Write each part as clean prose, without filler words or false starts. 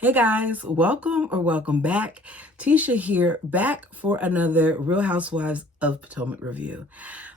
Hey guys, welcome back. Tisha here, back for another Real Housewives of Potomac review.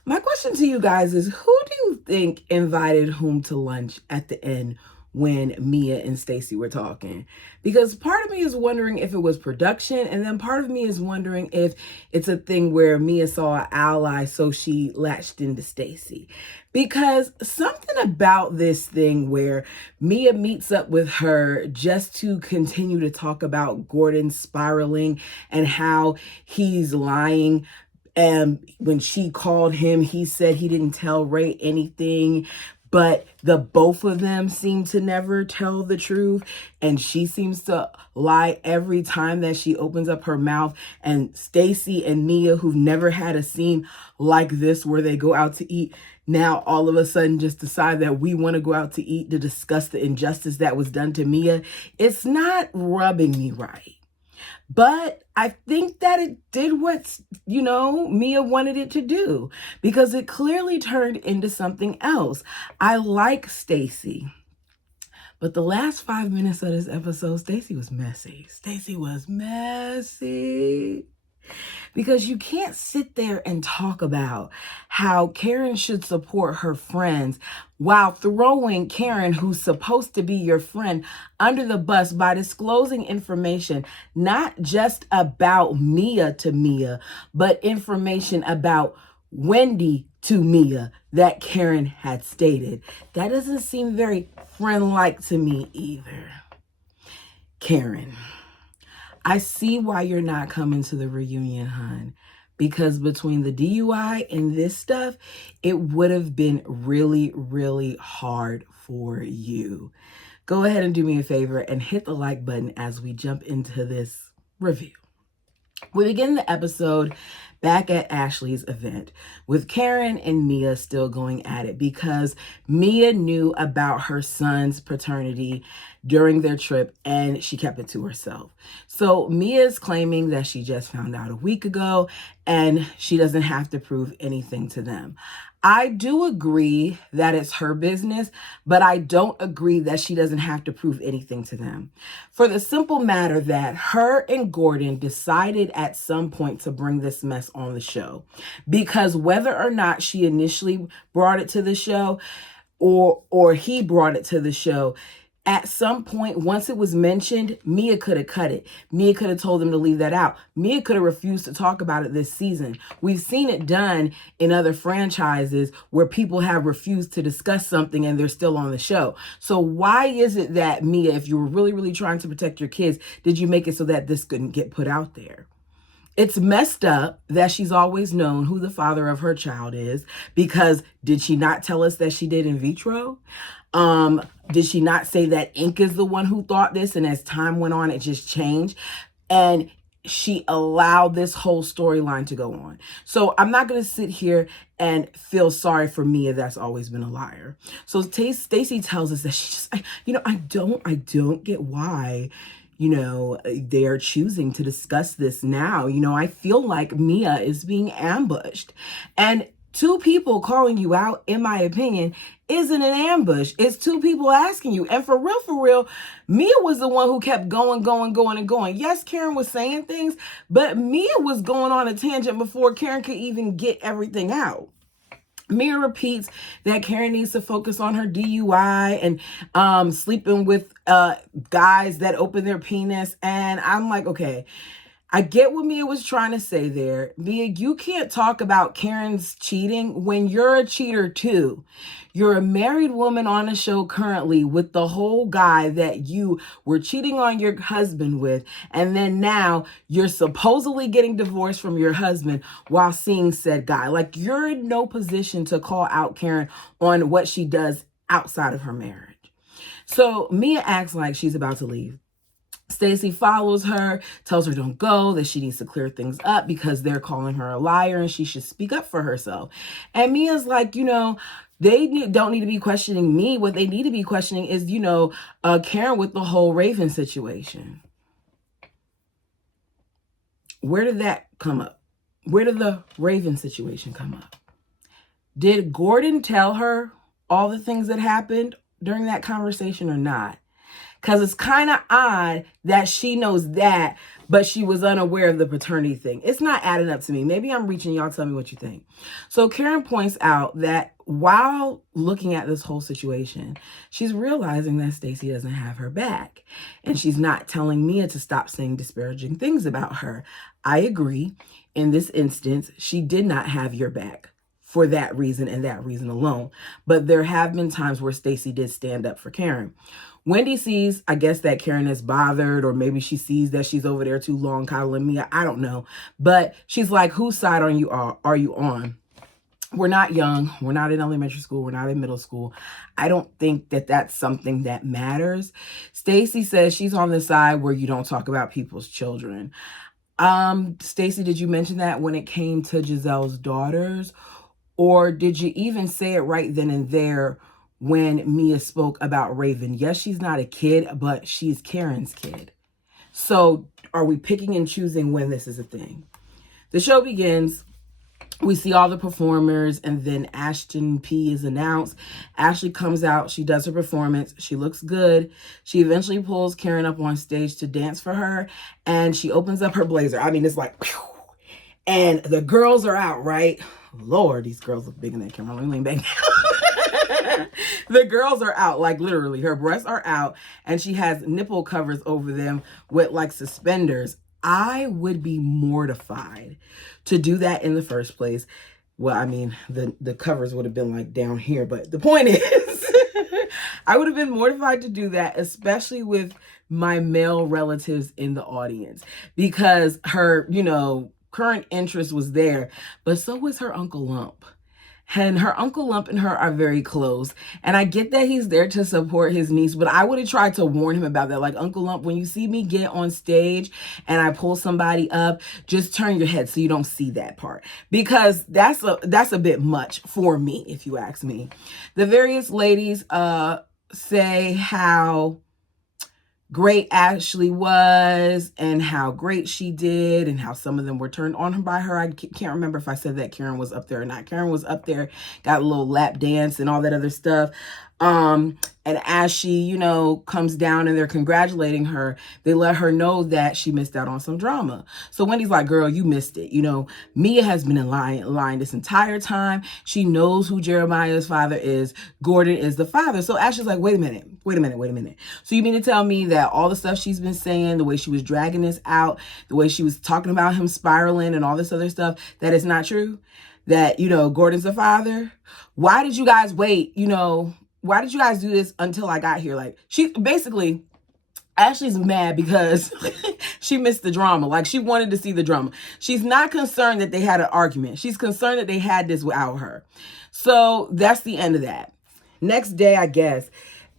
My question to you guys is, who do you think invited whom to lunch at the end when Mia and Stacey were talking? Because part of me is wondering if it was production, and then part of me is wondering if it's a thing where Mia saw an ally, so she latched into Stacey. Because something about this thing where Mia meets up with her just to continue to talk about Gordon spiraling and how he's lying. And when she called him, he said he didn't tell Ray anything, but the both of them seem to never tell the truth. And she seems to lie every time that she opens up her mouth. And Stacey and Mia, who've never had a scene like this where they go out to eat, now all of a sudden just decide that we want to go out to eat to discuss the injustice that was done to Mia. It's not rubbing me right. But I think that it did what, Mia wanted it to do, because it clearly turned into something else. I like Stacey, but the last 5 minutes of this episode, Stacey was messy. Stacey was messy. Because you can't sit there and talk about how Karen should support her friends while throwing Karen, who's supposed to be your friend, under the bus by disclosing information, not just about Mia to Mia, but information about Wendy to Mia that Karen had stated. That doesn't seem very friend-like to me either. Karen, I see why you're not coming to the reunion, hon, because between the DUI and this stuff, it would have been really, really hard for you. Go ahead and do me a favor and hit the like button as we jump into this review. We begin the episode back at Ashley's event with Karen and Mia still going at it because Mia knew about her son's paternity during their trip and she kept it to herself. So Mia is claiming that she just found out a week ago and she doesn't have to prove anything to them. I do agree that it's her business, but I don't agree that she doesn't have to prove anything to them. For the simple matter that her and Gordon decided at some point to bring this mess on the show, because whether or not she initially brought it to the show or he brought it to the show, at some point, once it was mentioned, Mia could have cut it. Mia could have told them to leave that out. Mia could have refused to talk about it this season. We've seen it done in other franchises where people have refused to discuss something and they're still on the show. So why is it that Mia, if you were really, really trying to protect your kids, did you make it so that this couldn't get put out there? It's messed up that she's always known who the father of her child is, because did she not tell us that she did in vitro? Did she not say that Ink is the one who thought this, and as time went on, it just changed? And she allowed this whole storyline to go on. So I'm not going to sit here and feel sorry for Mia that's always been a liar. So Stacey tells us that she just, I don't get why they are choosing to discuss this now. I feel like Mia is being ambushed. And two people calling you out, in my opinion, isn't an ambush. It's two people asking you. And for real, Mia was the one who kept going and going. Yes, Karen was saying things, but Mia was going on a tangent before Karen could even get everything out. Mia repeats that Karen needs to focus on her DUI and sleeping with guys that open their penis. And I'm like, okay, I get what Mia was trying to say there. Mia, you can't talk about Karen's cheating when you're a cheater too. You're a married woman on a show currently with the whole guy that you were cheating on your husband with. And then now you're supposedly getting divorced from your husband while seeing said guy. Like, you're in no position to call out Karen on what she does outside of her marriage. So Mia acts like she's about to leave. Stacey follows her, tells her don't go, that she needs to clear things up because they're calling her a liar and she should speak up for herself. And Mia's like, they don't need to be questioning me. What they need to be questioning is, Karen with the whole Raven situation. Where did that come up? Where did the Raven situation come up? Did Gordon tell her all the things that happened during that conversation or not? Because it's kind of odd that she knows that, but she was unaware of the paternity thing. It's not adding up to me. Maybe I'm reaching. Y'all tell me what you think. So Karen points out that while looking at this whole situation, she's realizing that Stacey doesn't have her back. And she's not telling Mia to stop saying disparaging things about her. I agree. In this instance, she did not have your back for that reason and that reason alone. But there have been times where Stacey did stand up for Karen. Wendy sees, I guess, that Karen is bothered, or maybe she sees that she's over there too long coddling Mia. I don't know. But she's like, whose side are you on? We're not young. We're not in elementary school. We're not in middle school. I don't think that that's something that matters. Stacey says she's on the side where you don't talk about people's children. Stacey, did you mention that when it came to Giselle's daughters? Or did you even say it right then and there when Mia spoke about Raven? Yes, she's not a kid, but she's Karen's kid. So are we picking and choosing when this is a thing? The show begins. We see all the performers, and then Ashton P is announced. Ashley comes out. She does her performance. She looks good. She eventually pulls Karen up on stage to dance for her, and she opens up her blazer. I mean, it's like, whew. And the girls are out, right? Lord, these girls look big in that camera. Let me lean back down. The girls are out, like literally. Her breasts are out, and she has nipple covers over them with like suspenders. I would be mortified to do that in the first place. Well, I mean, the covers would have been like down here, but the point is, I would have been mortified to do that, especially with my male relatives in the audience, because her, current interest was there, but so was her Uncle Lump. And her Uncle Lump and her are very close. And I get that he's there to support his niece, but I would have tried to warn him about that. Like, Uncle Lump, when you see me get on stage and I pull somebody up, just turn your head so you don't see that part. Because that's a bit much for me, if you ask me. The various ladies say how great Ashley was and how great she did and how some of them were turned on by her. I can't remember if I said that Karen was up there or not. Karen was up there, got a little lap dance and all that other stuff. And as she, comes down and they're congratulating her, they let her know that she missed out on some drama. So Wendy's like, girl, you missed it. Mia has been in line this entire time. She knows who Jeremiah's father is. Gordon is the father. So Ashley's like, wait a minute. So you mean to tell me that all the stuff she's been saying, the way she was dragging this out, the way she was talking about him spiraling and all this other stuff, that it's not true? That, Gordon's the father? Why did you guys wait, why did you guys do this until I got here? Like, Ashley's mad because she missed the drama. Like, she wanted to see the drama. She's not concerned that they had an argument. She's concerned that they had this without her. So that's the end of that. Next day, I guess,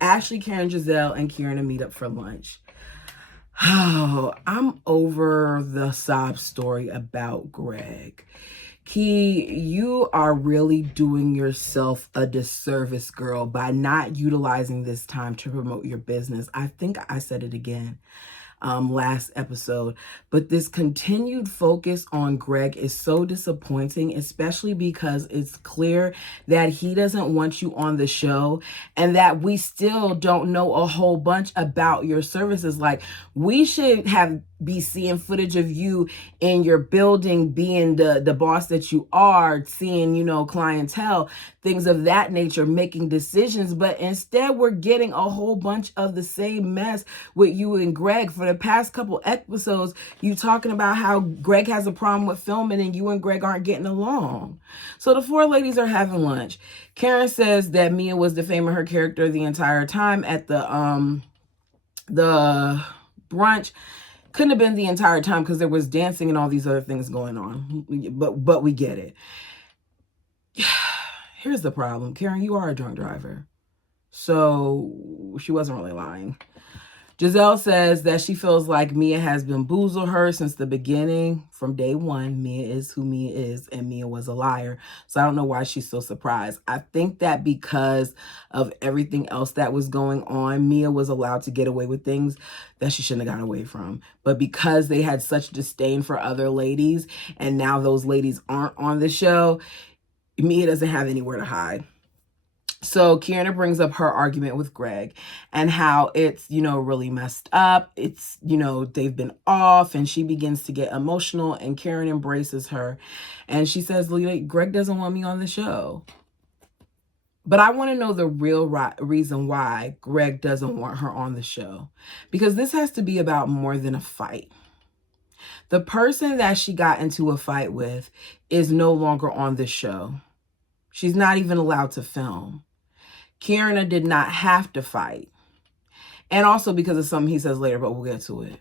Ashley, Karen, Giselle, and Kieran meet up for lunch. Oh, I'm over the sob story about Greg. Key, you are really doing yourself a disservice, girl, by not utilizing this time to promote your business. I think I said it again last episode, but this continued focus on Greg is so disappointing, especially because it's clear that he doesn't want you on the show and that we still don't know a whole bunch about your services. Like, we should be seeing footage of you in your building, being the boss that you are, seeing, clientele, things of that nature, making decisions. But instead, we're getting a whole bunch of the same mess with you and Greg. For the past couple episodes, you talking about how Greg has a problem with filming and you and Greg aren't getting along. So the four ladies are having lunch. Karen says that Mia was defaming her character the entire time at the brunch. Couldn't have been the entire time because there was dancing and all these other things going on. But we get it. Here's the problem. Karen, you are a drunk driver. So she wasn't really lying. Giselle says that she feels like Mia has bamboozled her since the beginning. From day one, Mia is who Mia is, and Mia was a liar. So I don't know why she's so surprised. I think that because of everything else that was going on, Mia was allowed to get away with things that she shouldn't have got away from. But because they had such disdain for other ladies, and now those ladies aren't on the show, Mia doesn't have anywhere to hide. So Kierna brings up her argument with Greg and how it's, really messed up. It's, they've been off, and she begins to get emotional, and Karen embraces her. And she says, Greg doesn't want me on the show. But I want to know the real reason why Greg doesn't want her on the show. Because this has to be about more than a fight. The person that she got into a fight with is no longer on the show. She's not even allowed to film. Kierna did not have to fight. And also because of something he says later, but we'll get to it.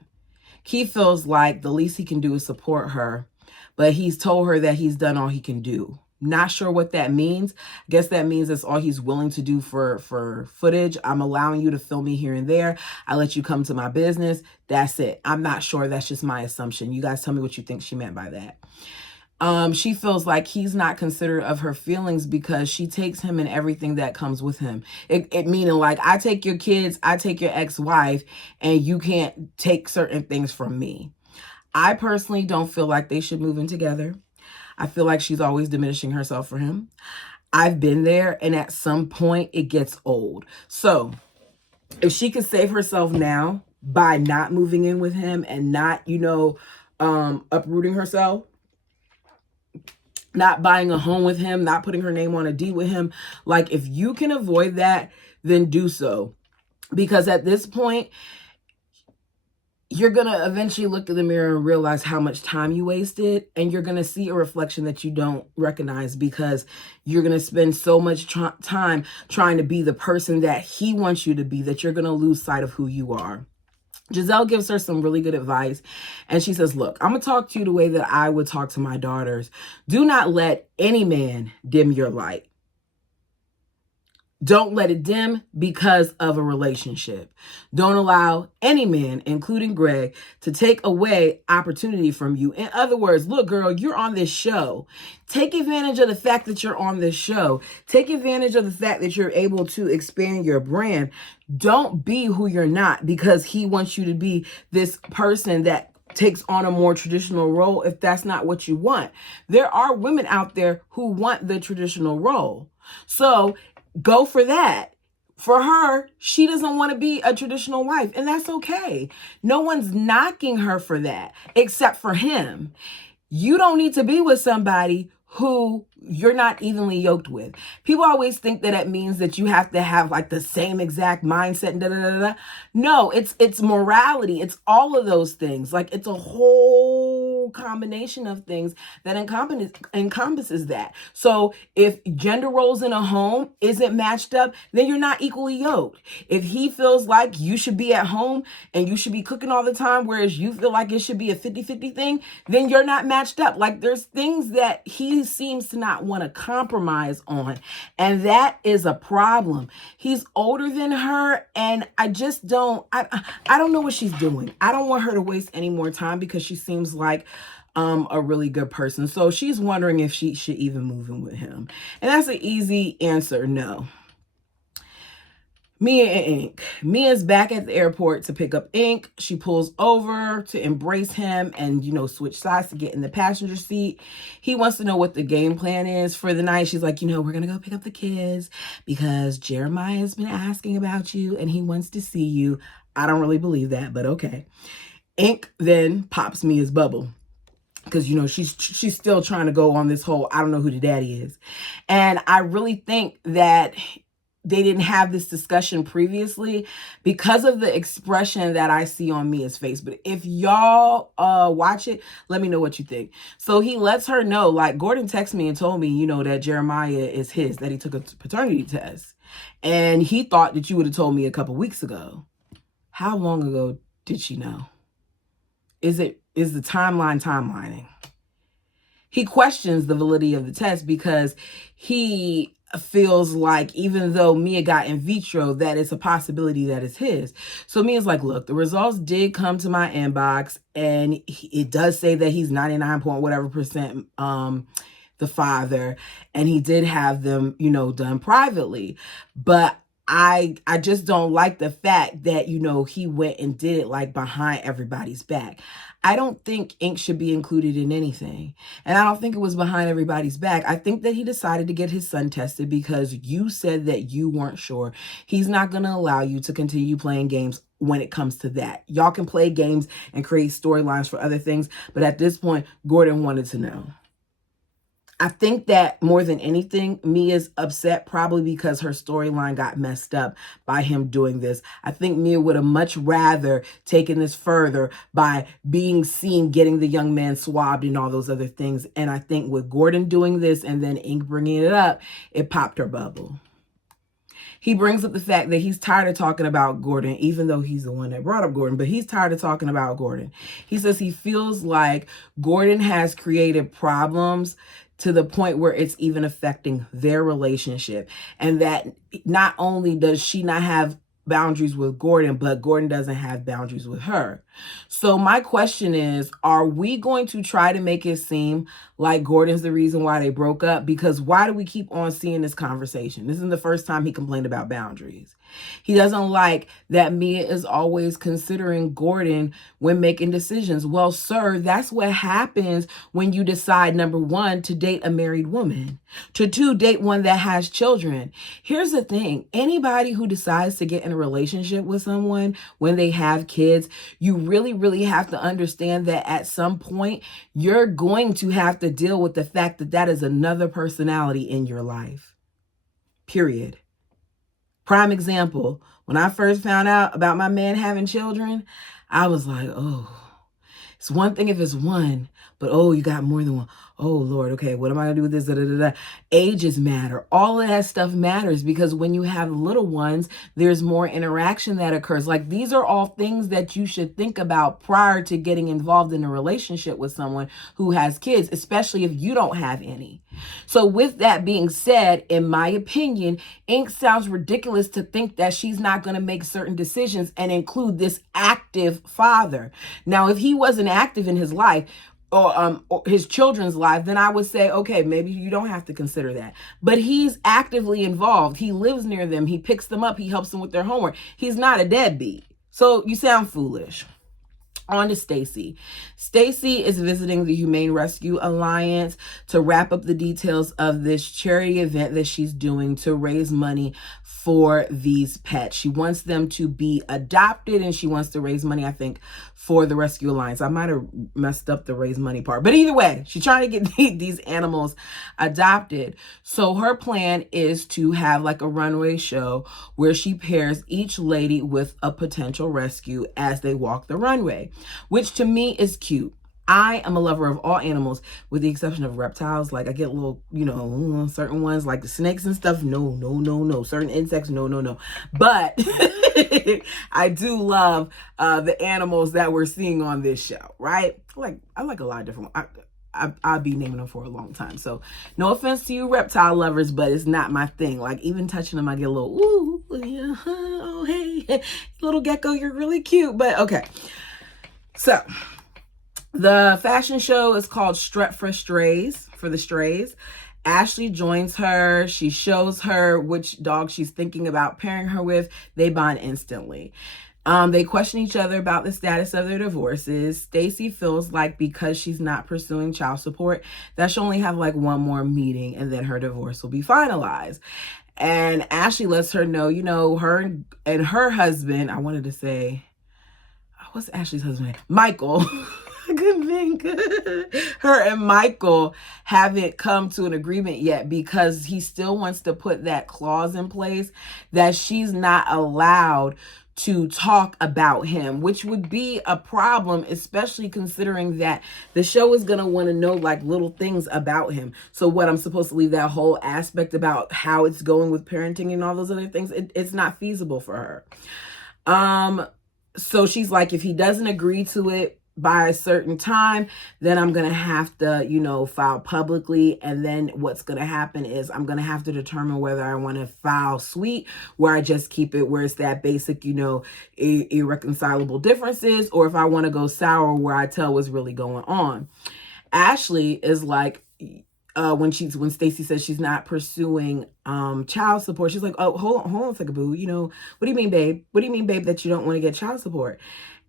Keith feels like the least he can do is support her, but he's told her that he's done all he can do. Not sure what that means. I guess that means that's all he's willing to do for footage. I'm allowing you to film me here and there. I let you come to my business. That's it. I'm not sure. That's just my assumption. You guys tell me what you think she meant by that. She feels like he's not considerate of her feelings because she takes him in everything that comes with him. It meaning like, I take your kids, I take your ex-wife, and you can't take certain things from me. I personally don't feel like they should move in together. I feel like she's always diminishing herself for him. I've been there, and at some point it gets old. So if she could save herself now by not moving in with him and not, uprooting herself, not buying a home with him, not putting her name on a deed with him. Like, if you can avoid that, then do so. Because at this point, you're going to eventually look in the mirror and realize how much time you wasted. And you're going to see a reflection that you don't recognize because you're going to spend so much time trying to be the person that he wants you to be that you're going to lose sight of who you are. Giselle gives her some really good advice. And she says, look, I'm going to talk to you the way that I would talk to my daughters. Do not let any man dim your light. Don't let it dim because of a relationship. Don't allow any man, including Greg, to take away opportunity from you. In other words, look, girl, you're on this show. Take advantage of the fact that you're on this show. Take advantage of the fact that you're able to expand your brand. Don't be who you're not because he wants you to be this person that takes on a more traditional role if that's not what you want. There are women out there who want the traditional role. So go for that. For her, she doesn't want to be a traditional wife, and that's okay. No one's knocking her for that, except for him. You don't need to be with somebody who you're not evenly yoked with. People always think that it means that you have to have like the same exact mindset and da-da-da-da. No, it's morality. It's all of those things. Like, it's a whole combination of things that encompasses that. So if gender roles in a home isn't matched up, then you're not equally yoked. If he feels like you should be at home and you should be cooking all the time, whereas you feel like it should be a 50-50 thing, then you're not matched up. Like, there's things that he seems to not want to compromise on, and that is a problem. He's older than her, and I just don't know what she's doing. I don't want her to waste any more time because she seems like a really good person. So she's wondering if she should even move in with him, and that's an easy answer: no. Mia and Ink. Mia's back at the airport to pick up Ink. She pulls over to embrace him and, switch sides to get in the passenger seat. He wants to know what the game plan is for the night. She's like, we're going to go pick up the kids because Jeremiah has been asking about you and he wants to see you. I don't really believe that, but okay. Ink then pops Mia's bubble because, she's still trying to go on this whole, I don't know who the daddy is. And I really think that they didn't have this discussion previously because of the expression that I see on Mia's face. But if y'all watch it, let me know what you think. So he lets her know, like, Gordon texted me and told me, that Jeremiah is his, that he took a paternity test. And he thought that you would have told me a couple weeks ago. How long ago did she know? Is the timelining? He questions the validity of the test because he feels like even though Mia got in vitro, that it's a possibility that it's his. So Mia's like, look, the results did come to my inbox and it does say that he's 99 point whatever percent the father, and he did have them, done privately. But I just don't like the fact that, he went and did it like behind everybody's back. I don't think ink should be included in anything. And I don't think it was behind everybody's back. I think that he decided to get his son tested because you said that you weren't sure. He's not going to allow you to continue playing games when it comes to that. Y'all can play games and create storylines for other things, but at this point, Gordon wanted to know. I think that more than anything, Mia's upset probably because her storyline got messed up by him doing this. I think Mia would have much rather taken this further by being seen getting the young man swabbed and all those other things. And I think with Gordon doing this and then Ink bringing it up, it popped her bubble. He brings up the fact that he's tired of talking about Gordon, even though he's the one that brought up Gordon, but he's tired of talking about Gordon. He says he feels like Gordon has created problems to the point where it's even affecting their relationship. And that not only does she not have boundaries with Gordon, but Gordon doesn't have boundaries with her. So my question is, are we going to try to make it seem like Gordon's the reason why they broke up? Because why do we keep on seeing this conversation? This isn't the first time he complained about boundaries. He doesn't like that Mia is always considering Gordon when making decisions. Well, sir, that's what happens when you decide, number one, to date a married woman, to two, date one that has children. Here's the thing. Anybody who decides to get in a relationship with someone when they have kids, you really, really have to understand that at some point, you're going to have to deal with the fact that that is another personality in your life. Period. Prime example, when I first found out about my man having children, I was like, oh, it's one thing if it's one, but oh, you got more than one. Oh, Lord, okay, what am I going to do with this? Da, da, da, da. Ages matter. All of that stuff matters because when you have little ones, there's more interaction that occurs. Like, these are all things that you should think about prior to getting involved in a relationship with someone who has kids, especially if you don't have any. So with that being said, in my opinion, Ink sounds ridiculous to think that she's not going to make certain decisions and include this active father. Now, if he wasn't active in his life, or his children's life, then I would say, okay, maybe you don't have to consider that. But he's actively involved. He lives near them. He picks them up. He helps them with their homework. He's not a deadbeat. So you sound foolish. On to Stacy. Stacy is visiting the Humane Rescue Alliance to wrap up the details of this charity event that she's doing to raise money for these pets. She wants them to be adopted and she wants to raise money, I think, for the Rescue Alliance. I might have messed up the raise money part, but either way, she's trying to get these animals adopted. So her plan is to have like a runway show where she pairs each lady with a potential rescue as they walk the runway, which to me is cute. I am a lover of all animals with the exception of reptiles. Like I get little, certain ones like the snakes and stuff. No. Certain insects. No. But I do love the animals that we're seeing on this show, right? I like a lot of different ones. I'll be naming them for a long time. So no offense to you reptile lovers, but it's not my thing. Like even touching them, I get a little, ooh, yeah, oh, hey, little gecko, you're really cute. But okay. So the fashion show is called Strut for Strays, for the Strays. Ashley joins her. She shows her which dog she's thinking about pairing her with. They bond instantly. They question each other about the status of their divorces. Stacy feels like because she's not pursuing child support, that she'll only have like one more meeting and then her divorce will be finalized. And Ashley lets her know, her and her husband, I wanted to say, what's Ashley's husband name? Michael. I couldn't think. Her and Michael haven't come to an agreement yet because he still wants to put that clause in place that she's not allowed to talk about him, which would be a problem, especially considering that the show is going to want to know like little things about him. So what, I'm supposed to leave that whole aspect about how it's going with parenting and all those other things? It's not feasible for her. So she's like, if he doesn't agree to it by a certain time, then I'm going to have to, file publicly. And then what's going to happen is I'm going to have to determine whether I want to file sweet, where I just keep it where it's that basic, irreconcilable differences, or if I want to go sour, where I tell what's really going on. Ashley is like, when Stacey says she's not pursuing child support, she's like, oh, hold on a second, boo. What do you mean, babe? What do you mean, babe, that you don't want to get child support?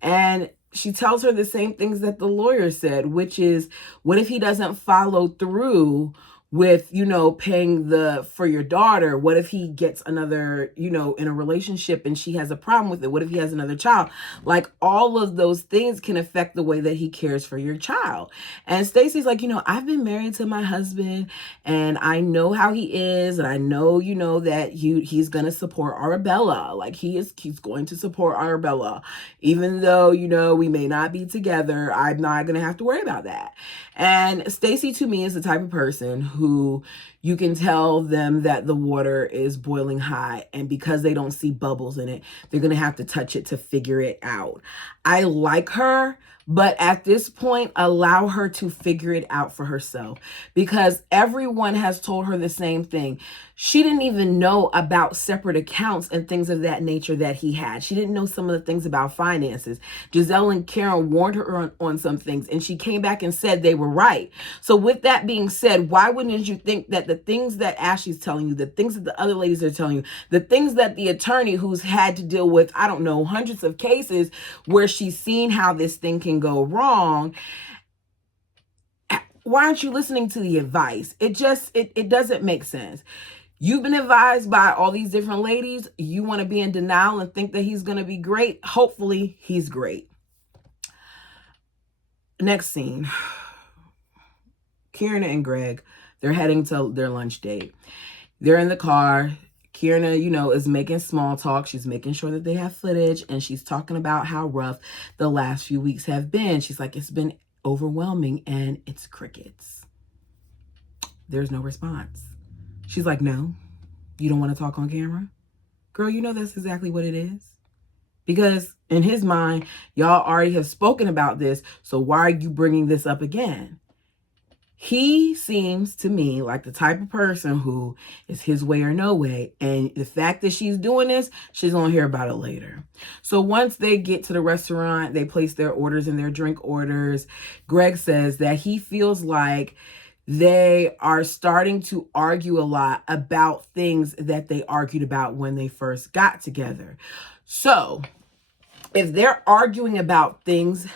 And she tells her the same things that the lawyer said, which is, what if he doesn't follow through with, paying for your daughter? What if he gets another, in a relationship and she has a problem with it? What if he has another child? Like, all of those things can affect the way that he cares for your child. And Stacey's like, I've been married to my husband and I know how he is. And I know, that he's going to support Arabella. Like, he's going to support Arabella. Even though, we may not be together, I'm not going to have to worry about that. And Stacey, to me, is the type of person who you can tell them that the water is boiling hot, and because they don't see bubbles in it, they're going to have to touch it to figure it out. I like her, but at this point, allow her to figure it out for herself, because everyone has told her the same thing. She didn't even know about separate accounts and things of that nature that he had. She didn't know some of the things about finances. Giselle and Karen warned her on some things, and she came back and said they were right. So with that being said, why wouldn't you think that the things that Ashley's telling you, the things that the other ladies are telling you, the things that the attorney who's had to deal with, I don't know, hundreds of cases where she's seen how this thing can go wrong, why aren't you listening to the advice? It doesn't make sense. You've been advised by all these different ladies. You want to be in denial and think that he's going to be great. Hopefully he's great. Next scene. Kierna and Greg, they're heading to their lunch date. They're in the car. Kierna, is making small talk. She's making sure that they have footage, and she's talking about how rough the last few weeks have been. She's like, it's been overwhelming, and it's crickets. There's no response. She's like, no, you don't want to talk on camera? Girl, that's exactly what it is. Because in his mind, y'all already have spoken about this, so why are you bringing this up again? He seems to me like the type of person who is his way or no way. And the fact that she's doing this, she's going to hear about it later. So once they get to the restaurant, they place their orders and their drink orders. Greg says that he feels like they are starting to argue a lot about things that they argued about when they first got together. So if they're arguing about things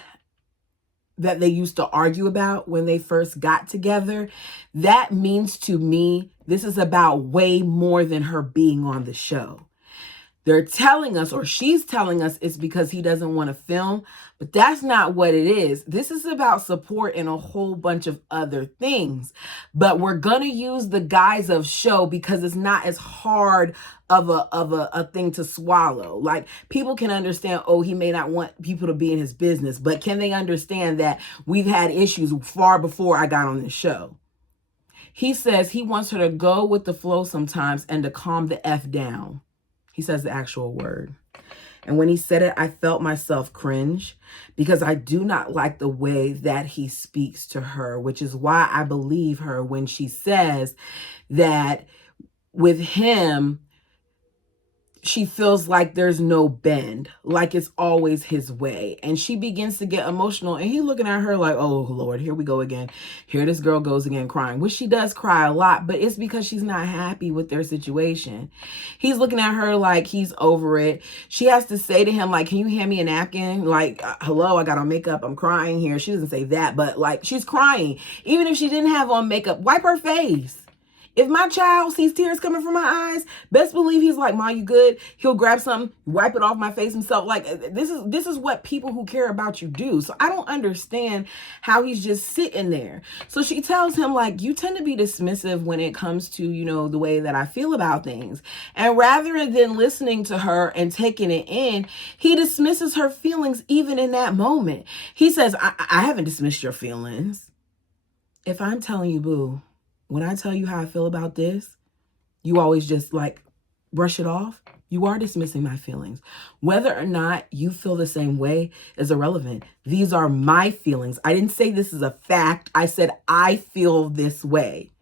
that they used to argue about when they first got together, that means to me, this is about way more than her being on the show. They're telling us, or she's telling us, it's because he doesn't want to film, but that's not what it is. This is about support and a whole bunch of other things. But we're going to use the guise of show because it's not as hard of a thing to swallow. Like, people can understand, oh, he may not want people to be in his business, but can they understand that we've had issues far before I got on this show? He says he wants her to go with the flow sometimes and to calm the F down. He says the actual word. And when he said it, I felt myself cringe because I do not like the way that he speaks to her, which is why I believe her when she says that with him, she feels like there's no bend, like it's always his way. And she begins to get emotional, and he looking at her like, oh Lord, here we go again. Here this girl goes again crying, which she does cry a lot, but it's because she's not happy with their situation. He's looking at her like he's over it. She has to say to him, like, can you hand me a napkin? Like, hello, I got on makeup, I'm crying here. She doesn't say that, but like, she's crying. Even if she didn't have on makeup, wipe her face. If my child sees tears coming from my eyes, best believe he's like, Ma, you good? He'll grab something, wipe it off my face himself. Like, this is what people who care about you do. So I don't understand how he's just sitting there. So she tells him, like, you tend to be dismissive when it comes to, the way that I feel about things. And rather than listening to her and taking it in, he dismisses her feelings even in that moment. He says, I haven't dismissed your feelings. If I'm telling you, boo, when I tell you how I feel about this, you always just like brush it off. You are dismissing my feelings. Whether or not you feel the same way is irrelevant. These are my feelings. I didn't say this is a fact. I said I feel this way.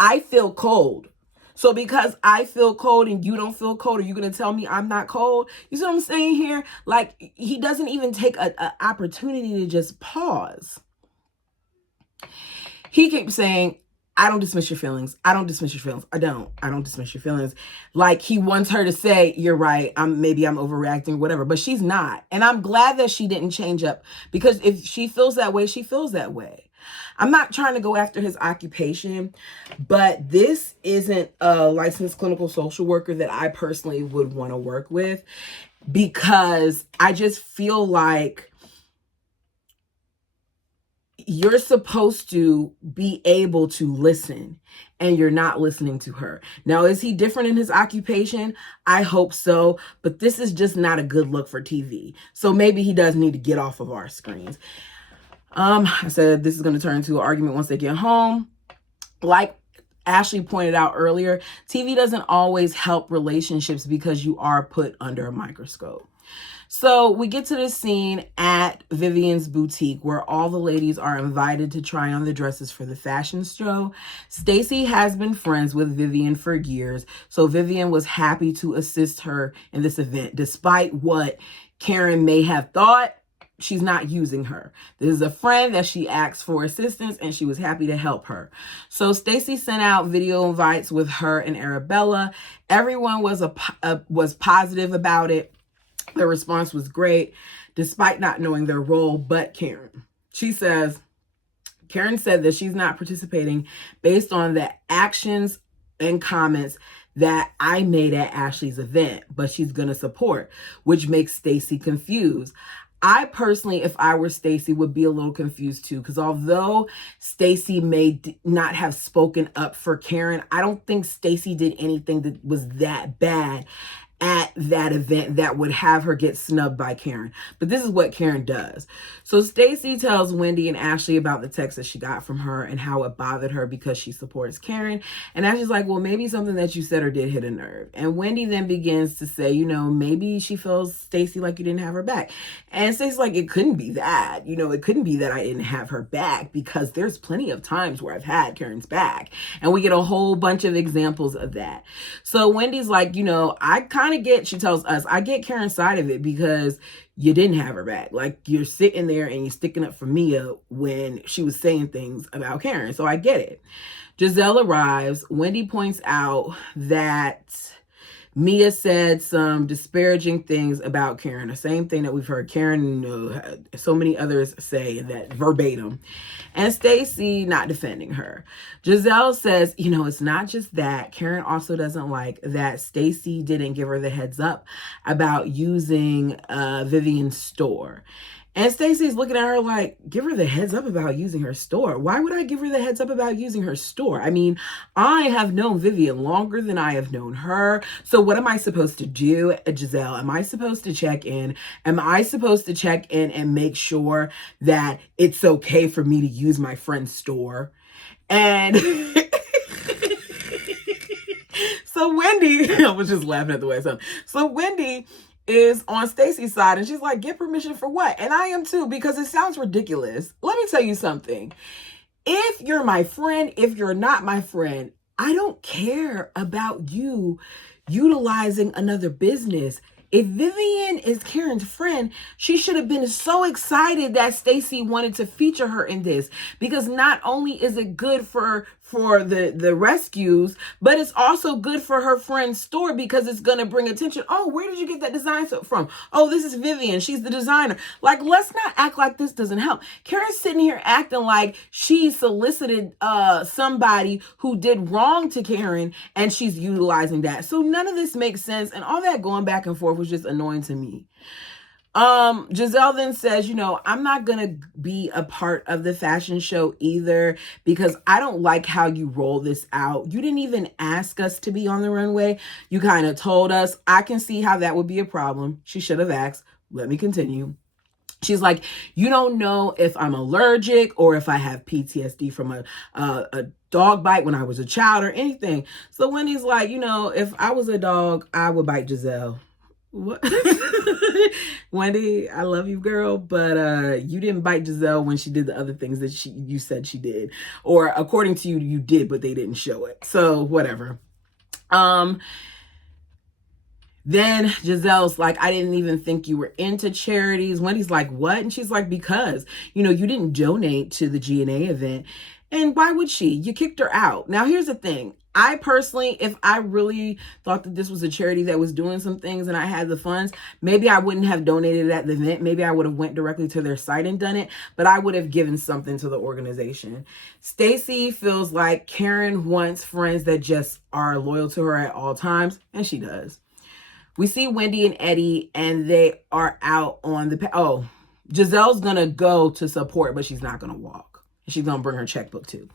I feel cold. So because I feel cold and you don't feel cold, are you going to tell me I'm not cold? You see what I'm saying here? Like, he doesn't even take an opportunity to just pause. He keeps saying, I don't dismiss your feelings. I don't dismiss your feelings. I don't dismiss your feelings. Like he wants her to say, you're right. Maybe I'm overreacting, whatever, but she's not. And I'm glad that she didn't change up, because if she feels that way, she feels that way. I'm not trying to go after his occupation, but this isn't a licensed clinical social worker that I personally would want to work with, because I just feel like you're supposed to be able to listen, and you're not listening to her. Now, is he different in his occupation? I hope so, but this is just not a good look for TV. So maybe he does need to get off of our screens. I said this is going to turn into an argument once they get home. Like Ashley pointed out earlier, TV doesn't always help relationships because you are put under a microscope. So we get to this scene at Vivian's boutique where all the ladies are invited to try on the dresses for the fashion show. Stacy has been friends with Vivian for years, so Vivian was happy to assist her in this event. Despite what Karen may have thought, she's not using her. This is a friend that she asked for assistance, and she was happy to help her. So Stacy sent out video invites with her and Arabella. Everyone was positive about it. The response was great, despite not knowing their role, but Karen. Karen said that she's not participating based on the actions and comments that I made at Ashley's event, but she's going to support, which makes Stacy confused. I personally, if I were Stacy, would be a little confused too, because although Stacy may not have spoken up for Karen, I don't think Stacy did anything that was that bad at that event that would have her get snubbed by Karen. But this is what Karen does. So Stacy tells Wendy and Ashley about the text that she got from her and how it bothered her because she supports Karen. And Ashley's like, well, maybe something that you said or did hit a nerve. And Wendy then begins to say, maybe she feels, Stacy, like you didn't have her back. And Stacy's like, it couldn't be that. It couldn't be that I didn't have her back, because there's plenty of times where I've had Karen's back. And we get a whole bunch of examples of that. So Wendy's like, I kind of get, she tells us, I get Karen's side of it, because you didn't have her back. Like, you're sitting there and you're sticking up for Mia when she was saying things about Karen. So I get it. Giselle arrives. Wendy points out that Mia said some disparaging things about Karen, the same thing that we've heard Karen, so many others say, that verbatim. And Stacy not defending her. Giselle says, it's not just that. Karen also doesn't like that Stacy didn't give her the heads up about using Vivian's store. And Stacy's looking at her like, give her the heads up about using her store. Why would I give her the heads up about using her store? I mean, I have known Vivian longer than I have known her. So what am I supposed to do, Giselle? Am I supposed to check in? Am I supposed to check in and make sure that it's okay for me to use my friend's store? And so Wendy, I was just laughing at the way I sound. So Wendy is on Stacy's side, and she's like, get permission for what? And I am too, because it sounds ridiculous. Let me tell you something. If you're my friend, if you're not my friend, I don't care about you utilizing another business. If Vivian is Karen's friend, she should have been so excited that Stacy wanted to feature her in this, because not only is it good for the rescues, but it's also good for her friend's store, because it's going to bring attention. Oh, where did you get that design from? Oh, this is Vivian. She's the designer. Like, let's not act like this doesn't help. Karen's sitting here acting like she solicited somebody who did wrong to Karen, and she's utilizing that. So none of this makes sense, and all that going back and forth was just annoying to me. Giselle then says, I'm not going to be a part of the fashion show either, because I don't like how you roll this out. You didn't even ask us to be on the runway. You kind of told us. I can see how that would be a problem. She should have asked. Let me continue. She's like, you don't know if I'm allergic or if I have PTSD from a dog bite when I was a child or anything. So Wendy's like, if I was a dog, I would bite Giselle. What? Wendy, I love you, girl, but you didn't bite Giselle when she did the other things that you said she did, or according to you, you did, but they didn't show it. So whatever. Then Giselle's like, I didn't even think you were into charities. Wendy's like, what? And she's like, because, you didn't donate to the GNA event. And why would she? You kicked her out. Now, here's the thing. I personally, if I really thought that this was a charity that was doing some things and I had the funds, maybe I wouldn't have donated at the event. Maybe I would have went directly to their site and done it, but I would have given something to the organization. Stacey feels like Karen wants friends that just are loyal to her at all times, and she does. We see Wendy and Eddie, and they are out on the... Giselle's going to go to support, but she's not going to walk. She's going to bring her checkbook too.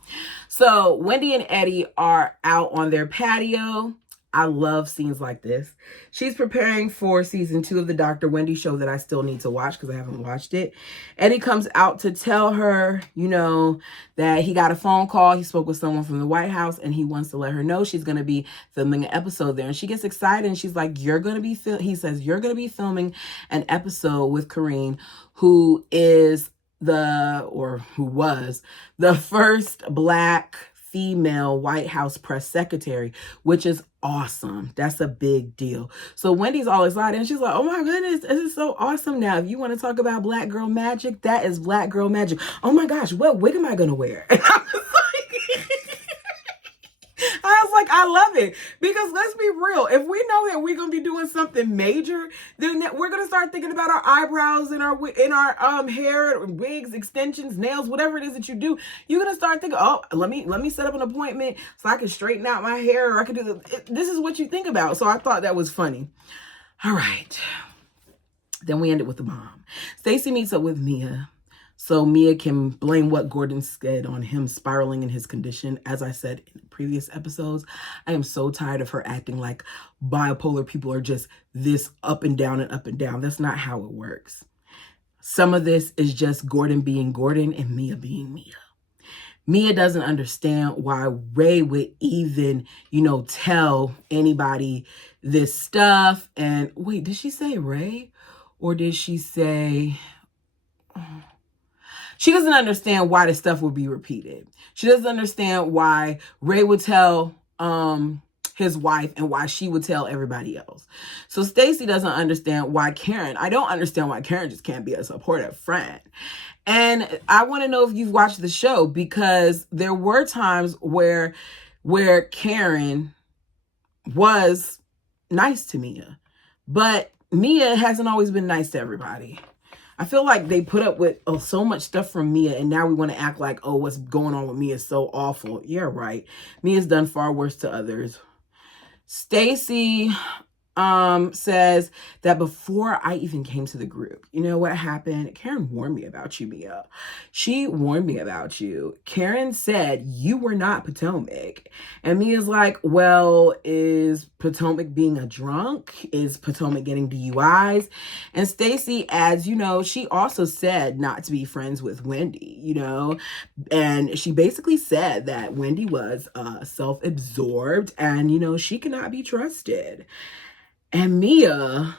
So Wendy and Eddie are out on their patio. I love scenes like this. She's preparing for season 2 of the Dr. Wendy show that I still need to watch because I haven't watched it. Eddie comes out to tell her, that he got a phone call. He spoke with someone from the White House and he wants to let her know she's going to be filming an episode there. And she gets excited and she's like, he says, you're going to be filming an episode with Karine, who was the first Black female White House press secretary, which is awesome. That's a big deal. So Wendy's all excited and she's like, oh my goodness, this is so awesome. Now, if you want to talk about Black girl magic, that is Black girl magic. Oh my gosh, what wig am I going to wear? And I was like, I love it, because let's be real. If we know that we're going to be doing something major, then we're going to start thinking about our eyebrows and our hair, wigs, extensions, nails, whatever it is that you do. You're going to start thinking, oh, let me set up an appointment so I can straighten out my hair, or I can do this is what you think about. So I thought that was funny. All right. Then we ended with the mom. Stacey meets up with Mia, so Mia can blame what Gordon said on him spiraling in his condition. As I said in previous episodes, I am so tired of her acting like bipolar people are just this up and down and up and down. That's not how it works. Some of this is just Gordon being Gordon and Mia being Mia. Mia doesn't understand why Ray would even, tell anybody this stuff. And wait, did she say Ray? Or did she say... She doesn't understand why the stuff would be repeated. She doesn't understand why Ray would tell his wife and why she would tell everybody else. So Stacey doesn't understand why I don't understand why Karen just can't be a supportive friend. And I want to know if you've watched the show, because there were times where Karen was nice to Mia, but Mia hasn't always been nice to everybody. I feel like they put up with so much stuff from Mia, and now we want to act like, oh, what's going on with Mia is so awful. Yeah, right. Mia's done far worse to others. Stacey says that before I even came to the group, you know what happened? Karen warned me about you, Mia. She warned me about you. Karen said you were not Potomac. And Mia's like, well, is Potomac being a drunk? Is Potomac getting DUIs? And Stacey adds, she also said not to be friends with Wendy, and she basically said that Wendy was self-absorbed and, she cannot be trusted. And Mia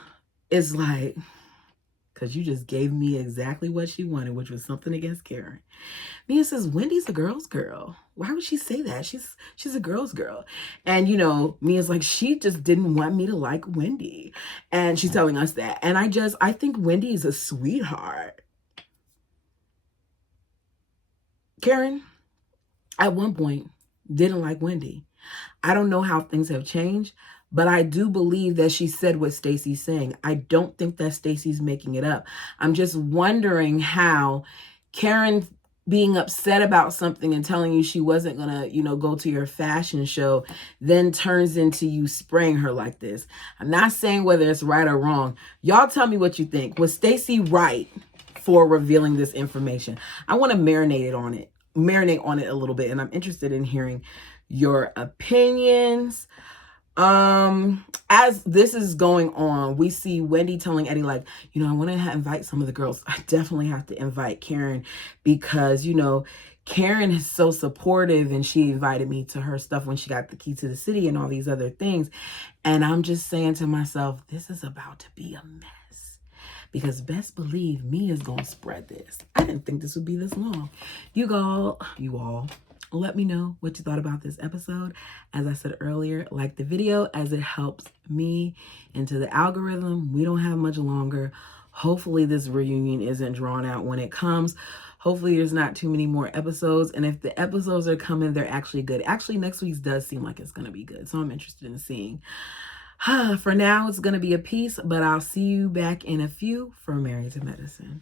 is like, because you just gave me exactly what she wanted, which was something against Karen. Mia says, Wendy's a girl's girl. Why would she say that? She's a girl's girl. And, Mia's like, she just didn't want me to like Wendy. And she's telling us that. And I think Wendy's a sweetheart. Karen, at one point, didn't like Wendy. I don't know how things have changed, but I do believe that she said what Stacey's saying. I don't think that Stacey's making it up. I'm just wondering how Karen being upset about something and telling you she wasn't going to, go to your fashion show, then turns into you spraying her like this. I'm not saying whether it's right or wrong. Y'all tell me what you think. Was Stacey right for revealing this information? I want to marinate on it a little bit, and I'm interested in hearing your opinions. As this is going on, we see Wendy telling Eddie, like, I want to invite some of the girls. I definitely have to invite Karen because, Karen is so supportive and she invited me to her stuff when she got the key to the city and all these other things. And I'm just saying to myself, this is about to be a mess, because best believe me is going to spread this. I didn't think this would be this long. You all, let me know what you thought about this episode. As I said earlier, like the video as it helps me into the algorithm. We don't have much longer. Hopefully this reunion isn't drawn out when it comes. Hopefully there's not too many more episodes. And if the episodes are coming, they're actually good. Actually, next week's does seem like it's going to be good. So I'm interested in seeing. For now, it's going to be a piece, but I'll see you back in a few for Married to Medicine.